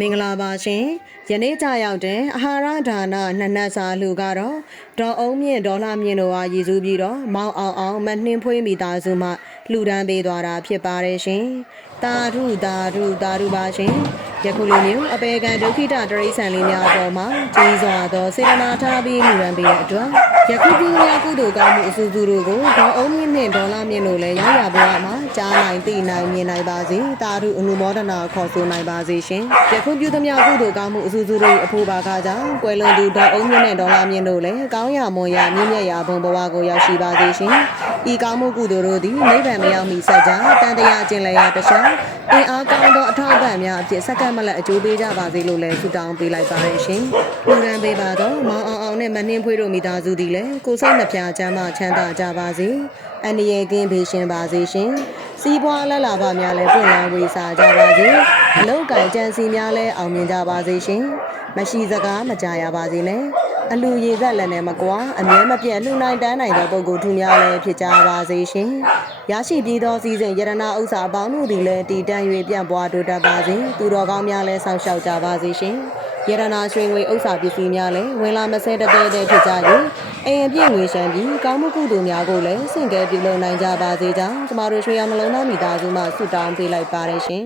မင်္ဂလာပါရှင်ယနေ့ကြရောက်တဲ့အာဟာရဒါနနှစ်နတ်စာလူကတော့ဒေါ်အောင်မြင့်ဒေါ်လာမြင့်တို့အားရည်စူးပြီးတော့မောင်အောင်အောင်မနှင်းဖွေးမိသားစုမှလှူဒန်းပေးသွားတာဖြစ်ပါတယ်ရှင်တာဓုတာဓုတာဓုပါရှင် ယခုလိုမျိုးအပေကံဒုက္ခိတတရိษံလေးများအပေါ်မှာကြီးစွာသောစေတနာထားပြီးလှူဒန်းပေးတဲ့အတွက်ယခုပြုရာကုသိုလ်ကောင်းမှုအစုစုတို့ကိုဒေါ်အောင်မြင့်နဲ့ဒေါ်လာမြင့်တို့လည်းရောက်ရဘဝမှာကြားနိုင်သိနိုင်မြင်နိုင်ပါစေတာဓုအနုမောဒနာခေါ်ဆိုနိုင်ပါစေရှင်ယခုပြုသမျှကုသိုလ်ကောင်းမှုအစုစုတို့အဖို့ပါကားကြောင့်ကွယ်လွန်သူဒေါ်အောင်မြင့်နဲ့ဒေါ်လာမြင့်တို့လည်းကောင်းရာမွန်ရာမြင့်မြတ်ရာဘုံဘဝကိုရောက်ရှိပါစေရှင်ဤကောင်းမှုကုသိုလ်တို့သည်နိဗ္ဗာန်မရောက်မီဆက်ကြတန်တရားကျင့်လည်ရာတခြားအင်အားကောင်းသောအထောက်အပံ့များအဖြစ်စက္ကန့်မလက်အကျိုးပေးကြပါစေလို့လည်းဆုတောင်းပေးလိုက်ပါရရှင်လူရန်ပေးပါတော့မောင်အောင်အောင်နဲ့မနှင်းဖွေးတို့မိသားစုသည်လည်းကိုယ်စိတ်နှပြချမ်းသာချမ်းသာကြပါစေအန္တရာယ်ကင်းဘေးရှင်ပါစေရှင် စီးပွားလက်လာပါများလည်းပွင့်လန်းဝေစာကြပါစေအလောက်ကံကြံစီများလည်းအောင်မြင်ကြပါစေရှင်မရှိစကားမကြရပါစေနဲ့အလူရည်သက်လည်းနဲ့မကွာအမြဲမပြတ်လှူနိုင်တန်းနိုင်သောပုဂ္ဂိုလ်ထူများလည်းဖြစ်ကြပါစေရှင်ရရှိပြီးသောစီစဉ်ယရနာဥစ္စာအပေါင်းတို့သည်လည်းတည်တံ့၍ပြန့်ပွားတိုးတက်ပါစေသူတော်ကောင်းများလည်းဆောက်ရှောက်ကြပါစေရှင် ယရနာရွှေငွေဥစ္စာပစ္စည်းများလည်းဝင်လာမဆဲတသေးသေးဖြစ်ကြ၍အိမ်အပြည့်ငွေရှမ်းပြီးကောင်းမှုကုသိုလ်များကိုလည်းဆင့်ကဲပြုလုပ်နိုင်ကြပါစေကြောင်းကျမတို့ရွှေရမလုံးသားမိသားစုမှဆုတောင်းပေးလိုက်ပါတယ်ရှင်